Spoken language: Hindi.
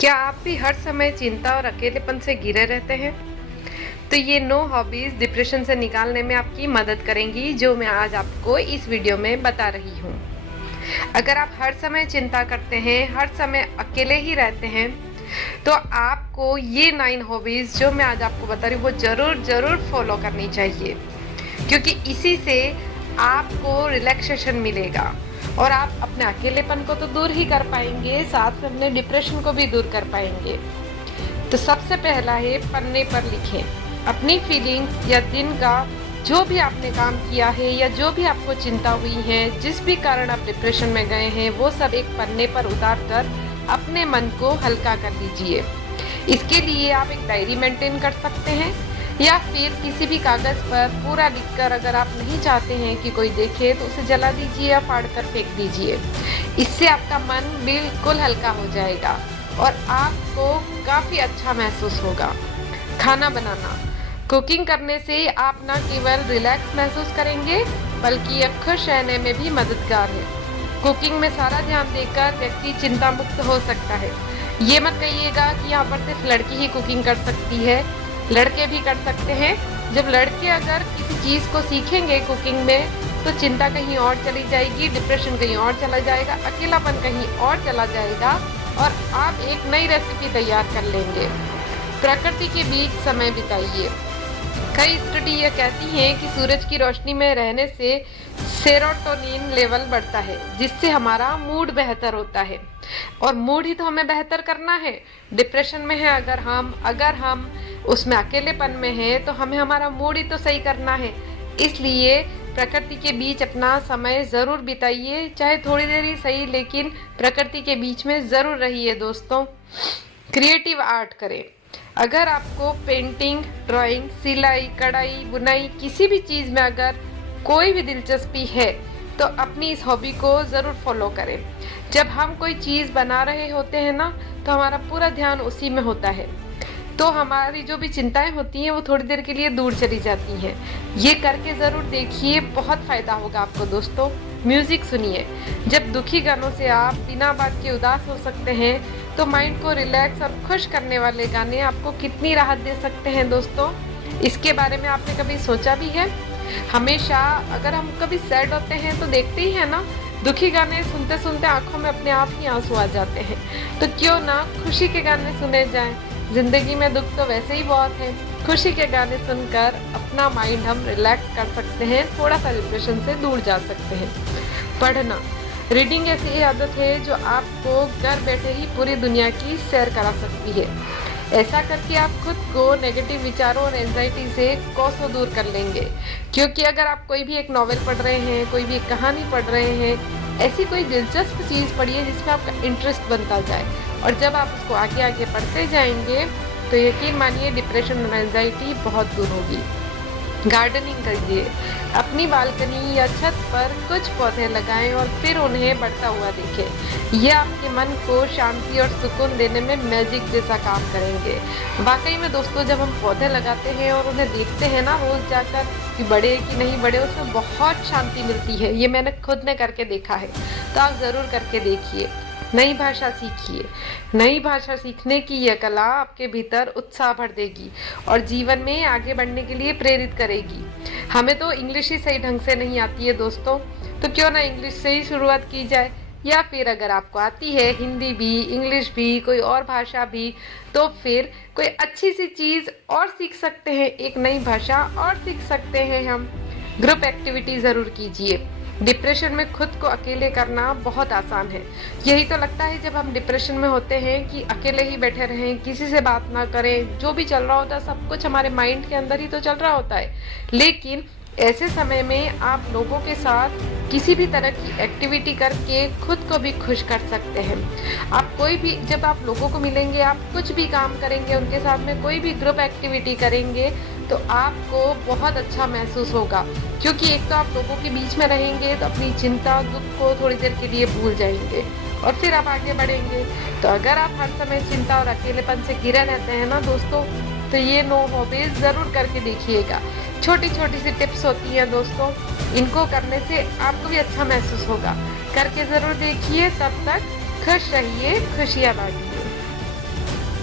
क्या आप भी हर समय चिंता और अकेलेपन से घिरे रहते हैं? तो ये 9 हॉबीज डिप्रेशन से निकालने में आपकी मदद करेंगी, जो मैं आज आपको इस वीडियो में बता रही हूँ। अगर आप हर समय चिंता करते हैं, हर समय अकेले ही रहते हैं, तो आपको ये 9 हॉबीज जो मैं आज आपको बता रही हूँ वो ज़रूर फॉलो करनी चाहिए, क्योंकि इसी से आपको रिलैक्सेशन मिलेगा और आप अपने अकेलेपन को तो दूर ही कर पाएंगे, साथ में अपने डिप्रेशन को भी दूर कर पाएंगे। तो सबसे पहला है, पन्ने पर लिखें अपनी फीलिंग्स या दिन का जो भी आपने काम किया है या जो भी आपको चिंता हुई है, जिस भी कारण आप डिप्रेशन में गए हैं, वो सब एक पन्ने पर उतार कर अपने मन को हल्का कर लीजिए। इसके लिए आप एक डायरी मेंटेन कर सकते हैं या फिर किसी भी कागज़ पर पूरा लिखकर, अगर आप नहीं चाहते हैं कि कोई देखे तो उसे जला दीजिए या फाड़ कर फेंक दीजिए। इससे आपका मन बिल्कुल हल्का हो जाएगा और आपको काफ़ी अच्छा महसूस होगा। खाना बनाना, कुकिंग करने से आप न केवल रिलैक्स महसूस करेंगे बल्कि यह खुश रहने में भी मददगार है। कुकिंग में सारा ध्यान देकर व्यक्ति चिंता मुक्त हो सकता है। ये मत कहिएगा कि यहाँ पर सिर्फ लड़की ही कुकिंग कर सकती है, लड़के भी कर सकते हैं। जब लड़के अगर किसी चीज़ को सीखेंगे कुकिंग में, तो चिंता कहीं और चली जाएगी, डिप्रेशन कहीं और चला जाएगा, अकेलापन कहीं और चला जाएगा और आप एक नई रेसिपी तैयार कर लेंगे। प्रकृति के बीच समय बिताइए। कई स्टडी यह कहती हैं कि सूरज की रोशनी में रहने से सेरोटोनिन लेवल बढ़ता है, जिससे हमारा मूड बेहतर होता है और मूड ही तो हमें बेहतर करना है। डिप्रेशन में है अगर हम उसमें अकेलेपन में है, तो हमें हमारा मूड ही तो सही करना है। इसलिए प्रकृति के बीच अपना समय ज़रूर बिताइए, चाहे थोड़ी देर ही सही, लेकिन प्रकृति के बीच में ज़रूर रहिए दोस्तों। क्रिएटिव आर्ट करें। अगर आपको पेंटिंग, ड्राइंग, सिलाई, कढ़ाई, बुनाई, किसी भी चीज़ में अगर कोई भी दिलचस्पी है, तो अपनी इस हॉबी को ज़रूर फॉलो करें। जब हम कोई चीज़ बना रहे होते हैं ना, तो हमारा पूरा ध्यान उसी में होता है, तो हमारी जो भी चिंताएं होती हैं वो थोड़ी देर के लिए दूर चली जाती हैं। ये करके ज़रूर देखिए, बहुत फ़ायदा होगा आपको दोस्तों। म्यूज़िक सुनिए। जब दुखी गानों से आप बिना बात के उदास हो सकते हैं, तो माइंड को रिलैक्स और खुश करने वाले गाने आपको कितनी राहत दे सकते हैं दोस्तों। इसके बारे में आपने कभी सोचा भी है? हमेशा अगर हम कभी सैड होते हैं तो देखते ही है ना, दुखी गाने सुनते सुनते आंखों में अपने आप ही आंसू आ जाते हैं। तो क्यों ना खुशी के गाने सुने जाएं। जिंदगी में दुख तो वैसे ही बहुत है, खुशी के गाने सुनकर अपना माइंड हम रिलैक्स कर सकते हैं, थोड़ा सा डिप्रेशन से दूर जा सकते हैं। पढ़ना, रीडिंग ऐसी आदत है जो आपको घर बैठे ही पूरी दुनिया की सैर करा सकती है। ऐसा करके आप खुद को नेगेटिव विचारों और एंजाइटी से कोसों दूर कर लेंगे, क्योंकि अगर आप कोई भी एक नॉवेल पढ़ रहे हैं, कोई भी एक कहानी पढ़ रहे हैं, ऐसी कोई दिलचस्प चीज़ पढ़िए जिसमें आपका इंटरेस्ट बनता जाए, और जब आप उसको आगे आगे पढ़ते जाएंगे तो यकीन मानिए डिप्रेशन और एंजाइटी बहुत दूर होगी। गार्डनिंग करिए। अपनी बालकनी या छत पर कुछ पौधे लगाएं और फिर उन्हें बढ़ता हुआ देखें। यह आपके मन को शांति और सुकून देने में मैजिक जैसा काम करेंगे। वाकई में दोस्तों, जब हम पौधे लगाते हैं और उन्हें देखते हैं ना रोज़ जाकर कि बड़े कि नहीं बड़े, उसमें बहुत शांति मिलती है। ये मैंने खुद ने करके देखा है, तो आप ज़रूर करके देखिए। नई भाषा सीखिए। नई भाषा सीखने की यह कला आपके भीतर उत्साह भर देगी और जीवन में आगे बढ़ने के लिए प्रेरित करेगी। हमें तो इंग्लिश ही सही ढंग से नहीं आती है दोस्तों, तो क्यों ना इंग्लिश से ही शुरुआत की जाए, या फिर अगर आपको आती है हिंदी भी, इंग्लिश भी, कोई और भाषा भी, तो फिर कोई अच्छी सी चीज़ और सीख सकते हैं, एक नई भाषा और सीख सकते हैं हम। ग्रुप एक्टिविटी ज़रूर कीजिए। डिप्रेशन में खुद को अकेले करना बहुत आसान है। यही तो लगता है जब हम डिप्रेशन में होते हैं कि अकेले ही बैठे रहें, किसी से बात ना करें, जो भी चल रहा होता है सब कुछ हमारे माइंड के अंदर ही तो चल रहा होता है। लेकिन ऐसे समय में आप लोगों के साथ किसी भी तरह की एक्टिविटी करके खुद को भी खुश कर सकते हैं। आप कोई भी, जब आप लोगों को मिलेंगे, आप कुछ भी काम करेंगे उनके साथ में, कोई भी ग्रुप एक्टिविटी करेंगे, तो आपको बहुत अच्छा महसूस होगा, क्योंकि एक तो आप लोगों के बीच में रहेंगे तो अपनी चिंता, दुख को थोड़ी देर के लिए भूल जाएंगे और फिर आप आगे बढ़ेंगे। तो अगर आप हर समय चिंता और अकेलेपन से घिरे रहते हैं ना दोस्तों, तो ये 9 हॉबीज ज़रूर करके देखिएगा। छोटी छोटी सी टिप्स होती हैं दोस्तों, इनको करने से आपको भी अच्छा महसूस होगा। करके ज़रूर देखिए। तब तक खुश रहिए, खुशियाँ बांटिए।